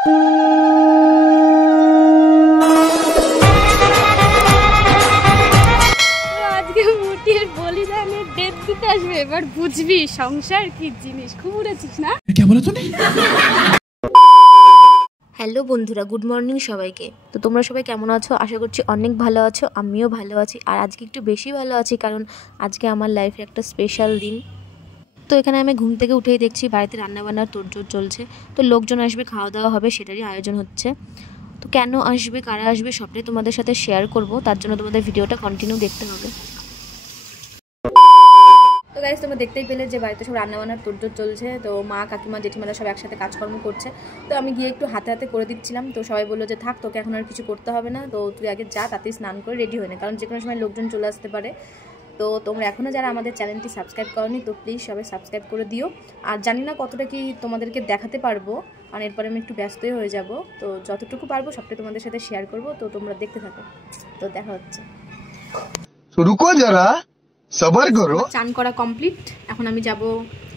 আজকে মুটির বলিদানের ডেট দিতে আসবে, এবার বুঝবি সংসার কি জিনিস। খুব উড়েছিস না? क्या बोला तूने? হ্যালো বন্ধুরা, গুড মর্নিং সবাইকে। তো তোমরা সবাই কেমন আছো? আশা করছি অনেক ভালো আছো, আমিও ভালো আছি। আর আজকে একটু বেশি ভালো আছি, কারণ আজকে আমার লাইফে একটা স্পেশাল দিন। তো এখানে আমি ঘুম থেকে উঠেই দেখছি বাড়িতে রান্নাবান্নার তোড়জোড় চলছে। তো লোকজন আসবে, খাওয়া দাওয়া হবে, সেটারই আয়োজন হচ্ছে। তো কেন আসবে, কারা আসবে, সবটাই তোমাদের সাথে শেয়ার করব। তার জন্য তোমাদের ভিডিওটা কন্টিনিউ দেখতে হবে। তো গাইস, তোমরা দেখতেই পেলে যে বাড়িতে সব রান্নাবান্নার তোড়জোড় চলছে। তো মা, কাকিমা, জেঠিমারা সব একসাথে কাজকর্ম করছে। তো আমি গিয়ে একটু হাতে হাতে করে দিচ্ছিলাম। তো সবাই বললো যে থাক, তোকে এখন আর কিছু করতে হবে না, তো তুই আগে যা, তাতেই স্নান করে রেডি হয়ে নে, কারণ যে কোনো সময় লোকজন চলে আসতে পারে। তো তোমরা এখনও যারা আমাদের চ্যানেলটি সাবস্ক্রাইব করোনি, তো প্লিজ সবাই সাবস্ক্রাইব করে দিও। আর জানি না কতটা কি তোমাদেরকে দেখাতে পারবো, কারণ এরপরে আমি একটু ব্যস্তই হয়ে যাব। তো যতটুকু পারবো সবটাই তোমাদের সাথে শেয়ার করব। তো তোমরা দেখতে থাকো, তো দেখা হচ্ছে। রুকো যারা, সবার করো। চান করা কমপ্লিট, এখন আমি যাব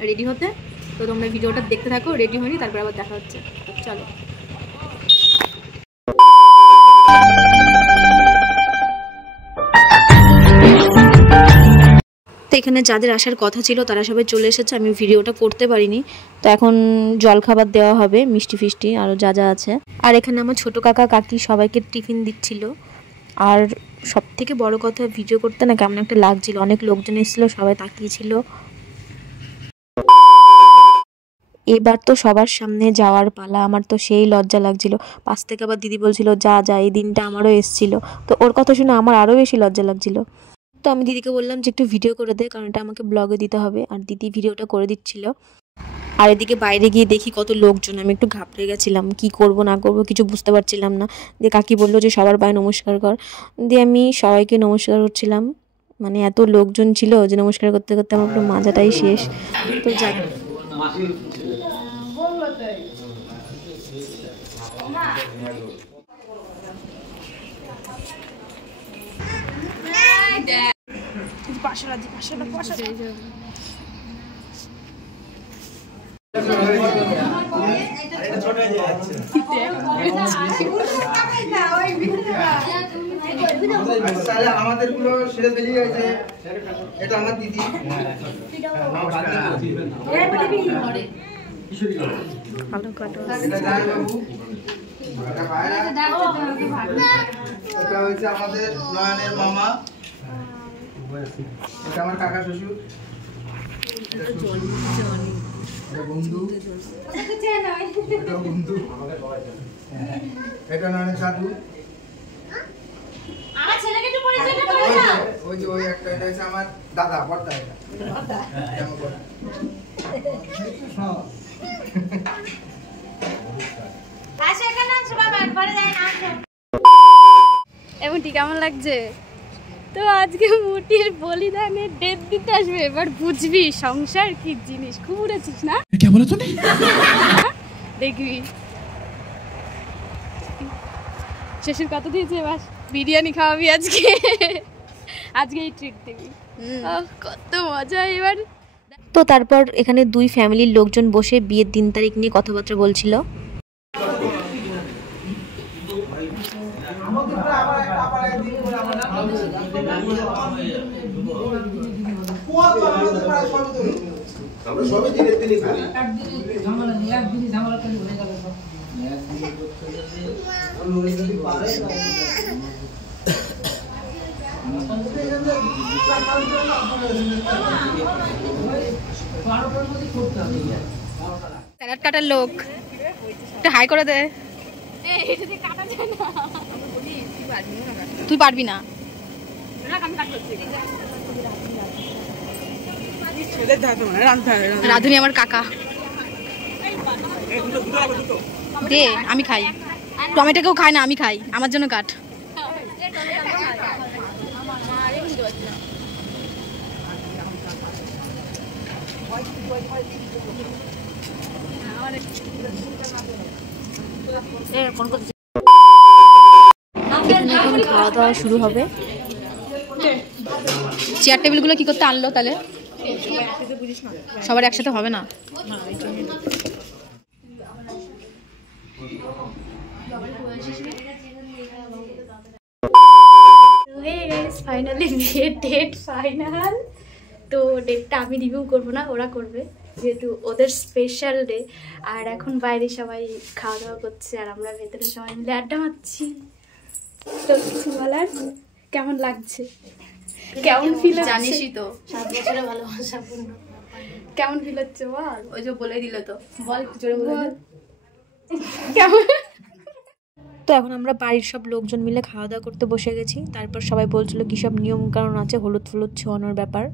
রেডি হতে। তো তোমরা ভিডিওটা দেখতে থাকো, রেডি হয়নি, তারপর আবার দেখা হচ্ছে। চলো। তো এখানে যাদের আসার কথা ছিল তারা সবাই চলে এসেছে, আমি ভিডিওটা করতে পারিনি। তো এখন জলখাবার দেওয়া হবে, মিষ্টি ফিষ্টি আরও যা যা আছে। আর এখানে আমার ছোটো কাকা কাকি সবাইকে টিফিন দিচ্ছিল। আর সব থেকে বড় কথা, ভিডিও করতে না কেমন একটা লাগছিল, অনেক লোকজন এসেছিলো, সবাই তাকিয়েছিল। এবার তো সবার সামনে যাওয়ার পালা, আমার তো সেই লজ্জা লাগছিল। পাশ থেকে আবার দিদি বলছিল যা যা, এই দিনটা আমারও এসেছিলো। তো ওর কথা শুনে আমার আরও বেশি লজ্জা লাগছিল। তো আমি দিদিকে বললাম যে একটু ভিডিও করে দে, কারণ এটা আমাকে ব্লগে দিতে হবে। আর দিদি ভিডিওটা করে দিচ্ছিল। আর এদিকে বাইরে গিয়ে দেখি কত লোকজন, আমি একটু ঘাবড়ে গেছিলাম, কি করব না করব কিছু বুঝতে পারছিলাম না। দিয়ে কাকি বললো যে সবার পায়ে নমস্কার কর। দিয়ে আমি সবাইকে নমস্কার করছিলাম, মানে এত লোকজন ছিল যে নমস্কার করতে করতে আমার পুরো মাজাটাই শেষ। তো যাই, আমাদের গুলো সেরে বেরিয়ে গেছে। এটা আমার দিদি। এটা হচ্ছে আমাদের নয়নের মামা, এটা আমার কাকা শ্বশুর, বন্ধু, বন্ধু, এটা নয়নের দাদু। ওই যে ওই একটা, এটা হচ্ছে আমার দাদা, বড়দা। এমনটি কেমন লাগছে? তো আজকে মুটির বলিদানের ডেট দিতে আসবে, এবার বুঝবি সংসার কি জিনিস। খুব উড়েছিস না? क्या बोला तूने? দেখবি শেষের কত দিয়েছে, এবার বিরিয়ানি খাওয়াবি আজকে। আজকেই ট্রিট দিবি, কত মজা এবার। তো তারপর এখানে দুই ফ্যামিলির লোকজন বসে বিয়ের দিন তারিখ নিয়ে কথাবার্তা বলছিল। আমরা সবাই দিনের দিনই করি। স্যালাড কাটার লোক, একটা হাই করে দে। তুই পারবি না, রাধুনি আমার কাকা। দে, আমি খাই। টমেটোকেও খাই না, আমি খাই, আমার জন্য কাট। খাওয়া দাওয়া শুরু হবে। চেয়ার টেবিলগুলো কি করতে আনলো তাহলে? সবার একসাথে হবে না। ফাইনালি বিয়ের ডেট ফাইনাল। তো ডেটটা আমি রিভিউ করবো না, ওরা করবে, যেহেতু ওদের স্পেশাল ডে। আর এখন বাইরে সবাই খাওয়া দাওয়া করছে আর আমরা ভেতরে সবাই মিলে আড্ডা মারছি। তো কিছু বলার? কেমন লাগছে? কেমন ফিল হচ্ছে? জানিসই তো 7 বছরে ভালোবাসা পূর্ণ। কেমন ফিল হচ্ছে বল? ওই যে বলে দিল তো, বল জোরে বল। কেমন? তো এখন আমরা বাড়ির সব লোকজন মিলে খাওয়া দাওয়া করতে বসে গেছি। তারপর সবাই বলছিল কী সব নিয়মকানুন আছে, হলুদ ফলুদ ছোঁয়ানোর ব্যাপার।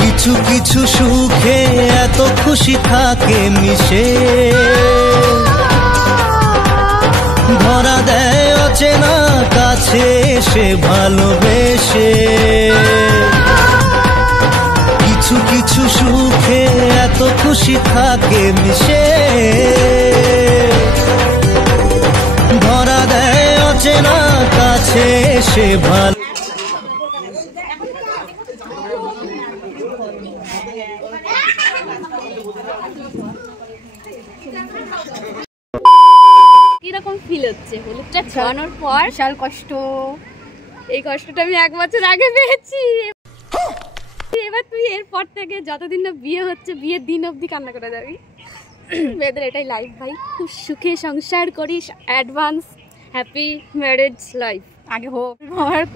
কিছু কিছু সুখে এত খুশি থাকে মিশে, ধরা দেয় অচেনা কাছে এসে ভালোবেসে। কিছু কিছু সুখে এত খুশি থাকে মিশে, ধরা দেয় অচেনা কাছে এসে ভালো। কিরকম ফিল হচ্ছে হলুদটা ছোঁয়ানোর পর? বিশাল কষ্ট। এই কষ্টটা আমি 1 বছর আগে পেয়েছি। এবার তুই এরপর থেকে যতদিন না বিয়ে হচ্ছে, বিয়ের দিন অবধি কান্না করে যাবি। মেয়েদের এটাই লাইফ ভাই, খুব সুখে সংসার করিস। Advance happy marriage life. আগে হোক।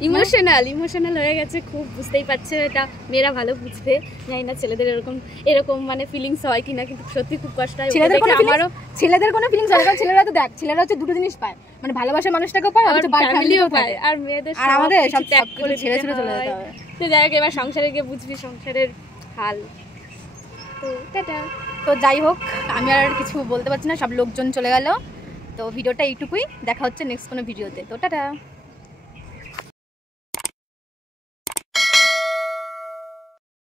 ইমোশনাল হয়ে গেছে খুব, বুঝতেই পারছে। এটা মেয়েরা ভালো বুঝবে, জানি না ছেলেদের এরকম মানে ফিলিংস হয় কিনা, কিন্তু সত্যি খুব কষ্ট হয়। ছেলেদের কোনো ফিলিংস হয় না, ছেলেরা তো দেখ, ছেলেরা হচ্ছে দুটো জিনিস পায়, মানে ভালোবাসার মানুষটাকেও পায়, আর ফ্যামিলিও পায়। আর মেয়েদের আর আমাদের সব ত্যাগ করে ছেড়ে চলে যেতে হবে। তো যাই হোক, এবার সংসারে গিয়ে বুঝবি সংসারের হাল। তো টাটা। তো যাই হোক, আমি আর কিছু বলতে পারছি না, সব লোকজন চলে গেল। তো ভিডিওটা এইটুকুই, দেখা হচ্ছে নেক্সট কোনো ভিডিওতে। তো টাটা।